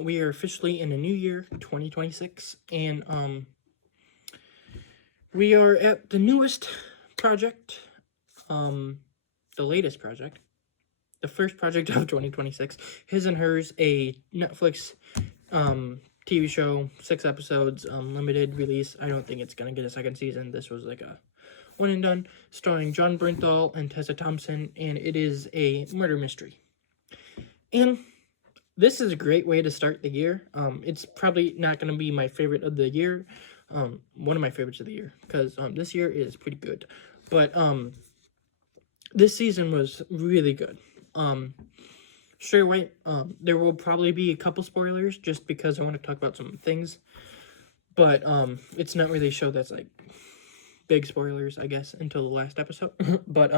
We are officially in a new year, 2026, and we are at the newest project, the latest project, the first project of 2026, His and Hers, a Netflix TV show, 6 episodes, limited release. I don't think it's gonna get a second season. This was like a one and done, starring Jon Bernthal and Tessa Thompson, and it is a murder mystery. And this is a great way to start the year. It's probably not going to be my favorite of the year, one of my favorites of the year, because this year is pretty good. But this season was really good. Straight away, there will probably be a couple spoilers just because I want to talk about some things. But it's not really a show that's like big spoilers, I guess, until the last episode. But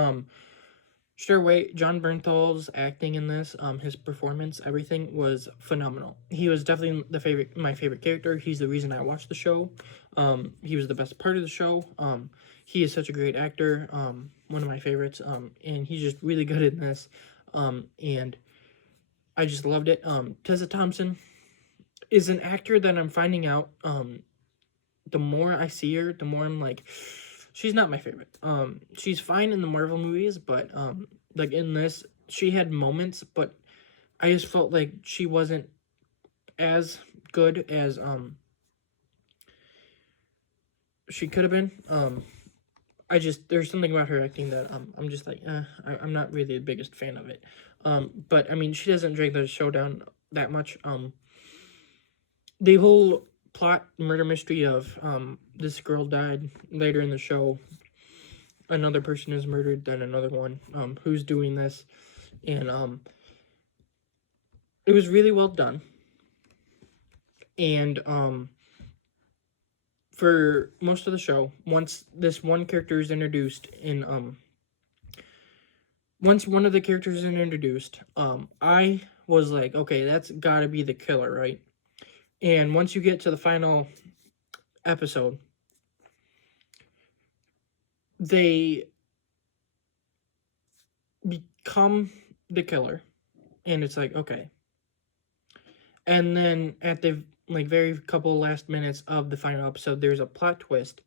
straight away, Jon Bernthal's acting in this, his performance, everything was phenomenal. He was definitely my favorite character. He's the reason I watched the show. He was the best part of the show. He is such a great actor. One of my favorites. And he's just really good in this. And I just loved it. Tessa Thompson is an actor that I'm finding out. The more I see her, the more I'm like, she's not my favorite. She's fine in the Marvel movies, but like in this, she had moments, but I just felt like she wasn't as good as she could have been. There's something about her acting that I'm just like, I'm not really the biggest fan of it. But I mean, she doesn't drag the show down that much. The whole plot murder mystery of this girl died later in the show, another person is murdered, then another one, who's doing this, and it was really well done. And for most of the show, once this one character is introduced in once one of the characters is introduced, I was like, okay, that's gotta be the killer, right? And once you get to the final episode, they become the killer, and it's like, okay. And then at the very couple last minutes of the final episode, there's a plot twist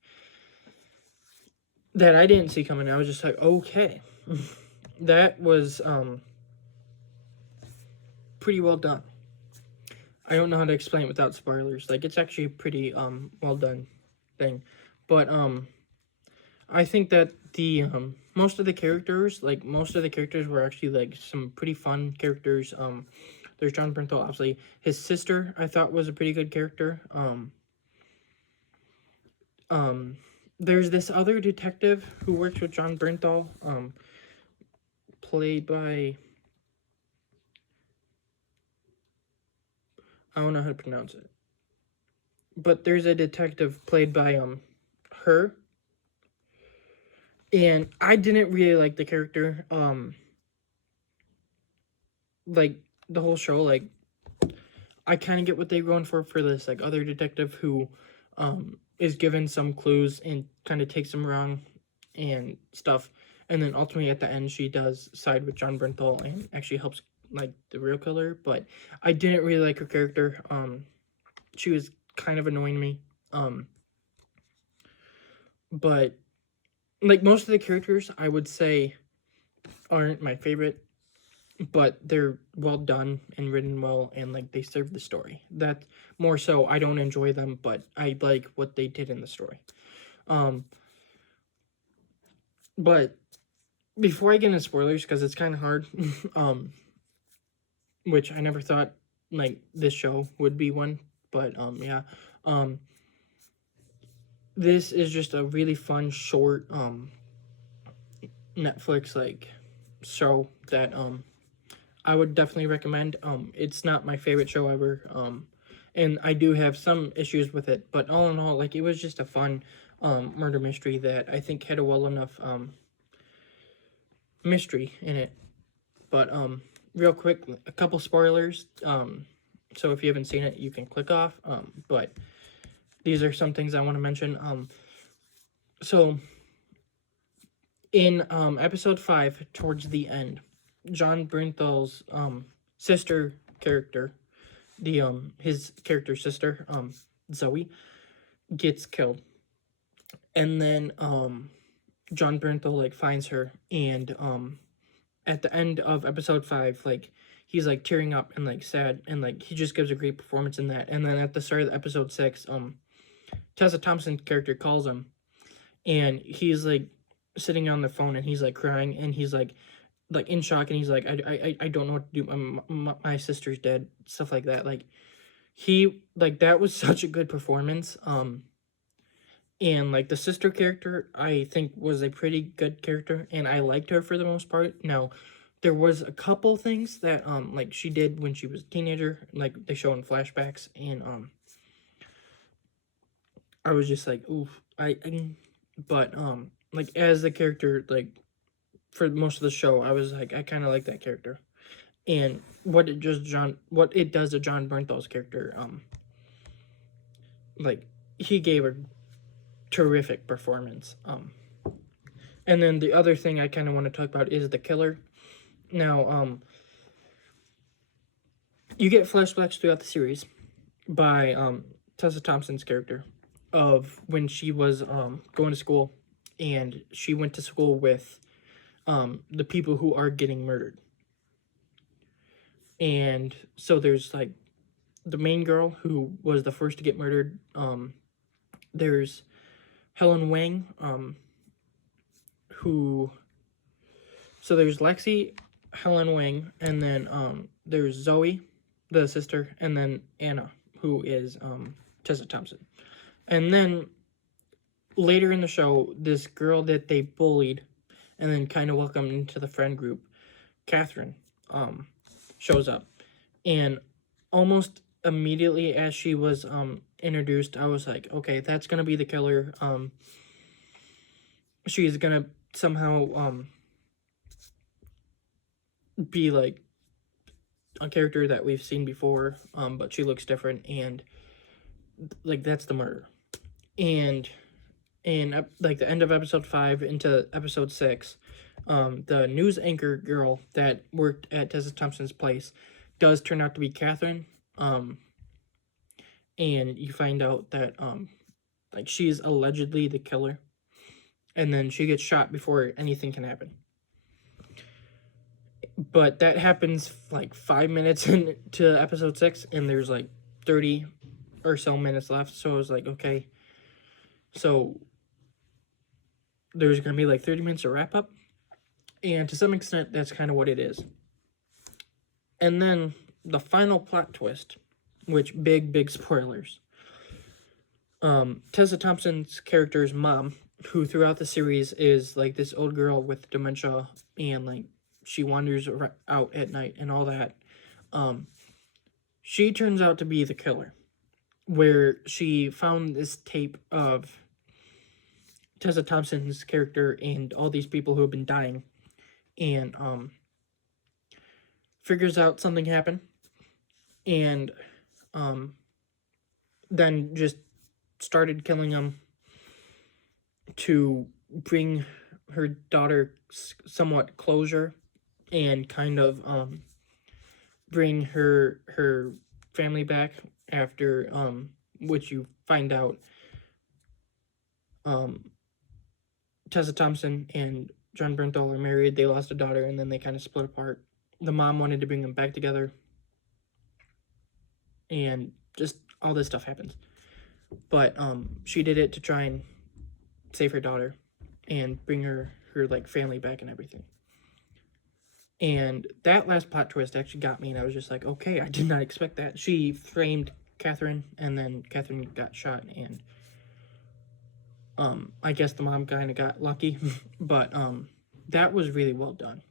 that I didn't see coming. I was just like, okay. That was pretty well done. I don't know how to explain it without spoilers. Like, it's actually a pretty well done thing. But I think that the most of the characters were actually like some pretty fun characters. There's Jon Bernthal, obviously. His sister, I thought, was a pretty good character. There's this other detective who works with Jon Bernthal, played by, I don't know how to pronounce it, but there's a detective played by her, and I didn't really like the character. Like the whole show, like I kind of get what they're going for this like other detective who is given some clues and kind of takes them wrong and stuff, and then ultimately at the end she does side with Jon Bernthal and actually helps like the real killer. But I didn't really like her character. She was kind of annoying me. But like most of the characters, I would say aren't my favorite, but they're well done and written well, and like they serve the story. That more so, I don't enjoy them, but I like what they did in the story. But before I get into spoilers, because it's kind of hard, which I never thought like this show would be one, but yeah, this is just a really fun short Netflix like show that I would definitely recommend. It's not my favorite show ever. And I do have some issues with it, but all in all, like it was just a fun murder mystery that I think had a well enough mystery in it. But real quick, a couple spoilers. So if you haven't seen it, you can click off. But these are some things I want to mention. So in episode 5, towards the end, Jon Bernthal's sister character the his character's sister, Zoe, gets killed. And then John Bernthal like finds her, and at the end of episode 5, like he's like tearing up and like sad, and like he just gives a great performance in that. And then at the start of episode 6, Tessa Thompson's character calls him, and he's like sitting on the phone, and he's like crying, and he's like in shock, and he's like, I don't know what to do. My sister's dead, stuff like that. Like he like that was such a good performance. And like the sister character, I think was a pretty good character, and I liked her for the most part. Now, there was a couple things that like she did when she was a teenager, like they show in flashbacks, and I was just like, oof, but like as the character, like for most of the show, I was like, I kind of like that character, and what it does to John Bernthal's character, like he gave a terrific performance. And then the other thing I kind of want to talk about is the killer. Now, you get flashbacks throughout the series by Tessa Thompson's character of when she was going to school, and she went to school with the people who are getting murdered. And so there's like the main girl who was the first to get murdered. There's Helen Wang, so there's Lexi, Helen Wang, and then there's Zoe, the sister, and then Anna, who is Tessa Thompson. And then later in the show, this girl that they bullied and then kind of welcomed into the friend group, Catherine, shows up. And almost immediately as she was introduced, I was like, okay, that's gonna be the killer. She's gonna somehow be like a character that we've seen before, but she looks different, and like that's the murder. And in like the end of episode 5 into episode 6, the news anchor girl that worked at Tessa Thompson's place does turn out to be Catherine, and you find out that like she's allegedly the killer, and then she gets shot before anything can happen. But that happens like 5 minutes into episode 6, and there's like 30 or so minutes left. So I was like, okay, so there's gonna be like 30 minutes to wrap up, and to some extent that's kind of what it is. And then the final plot twist, which big spoilers, Tessa Thompson's character's mom, who throughout the series is like this old girl with dementia, and like she wanders out at night and all that, she turns out to be the killer, where she found this tape of Tessa Thompson's character and all these people who have been dying, and figures out something happened, and then just started killing them to bring her daughter somewhat closure, and kind of bring her family back after which you find out Tessa Thompson and John Bernthal are married. They lost a daughter, and then they kind of split apart. The mom wanted to bring them back together, and just all this stuff happens. But she did it to try and save her daughter and bring her like family back and everything. And that last plot twist actually got me, and I was just like, okay, I did not expect that. She framed Catherine, and then Catherine got shot, and I guess the mom kind of got lucky, but that was really well done.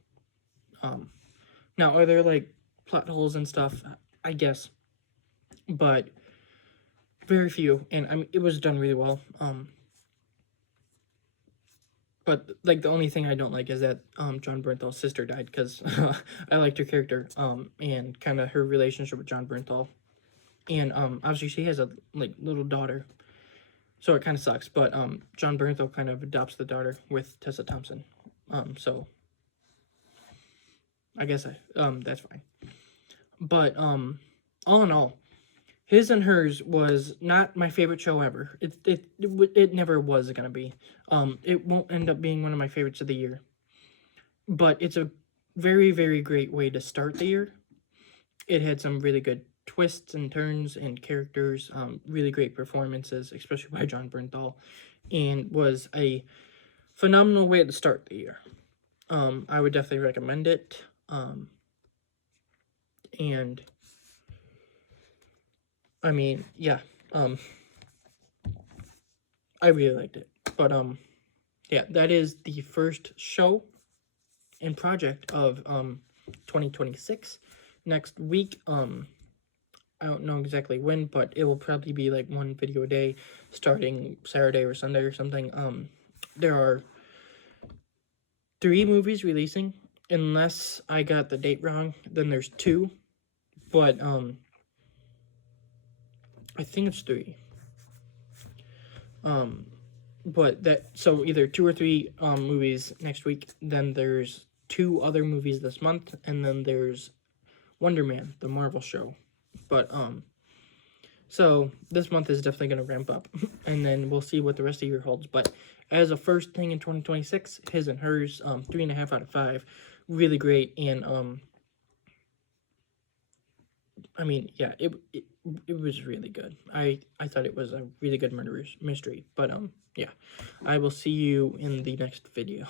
Now, are there like plot holes and stuff? I guess, but very few, and I mean it was done really well. But like the only thing I don't like is that John Bernthal's sister died, because I liked her character and kind of her relationship with John Bernthal, and obviously she has a like little daughter, so it kind of sucks. But John Bernthal kind of adopts the daughter with Tessa Thompson, so I guess that's fine. But all in all, His and Hers was not my favorite show ever. It never was gonna be. It won't end up being one of my favorites of the year. But it's a very, very great way to start the year. It had some really good twists and turns and characters, really great performances, especially by Jon Bernthal, and was a phenomenal way to start the year. I would definitely recommend it. And I mean, yeah, I really liked it. But yeah, that is the first show and project of 2026. Next week, I don't know exactly when, but it will probably be like one video a day starting Saturday or Sunday or something. There are 3 movies releasing, unless I got the date wrong, then there's 2, but I think it's 3. But that, so either 2 or 3 movies next week, then there's 2 other movies this month, and then there's Wonder Man, the Marvel show. But so this month is definitely going to ramp up, and then we'll see what the rest of the year holds. But as a first thing in 2026, His and Hers, 3.5 out of 5, really great. And I mean, yeah, it was really good. I thought it was a really good murder mystery. But yeah, I will see you in the next video.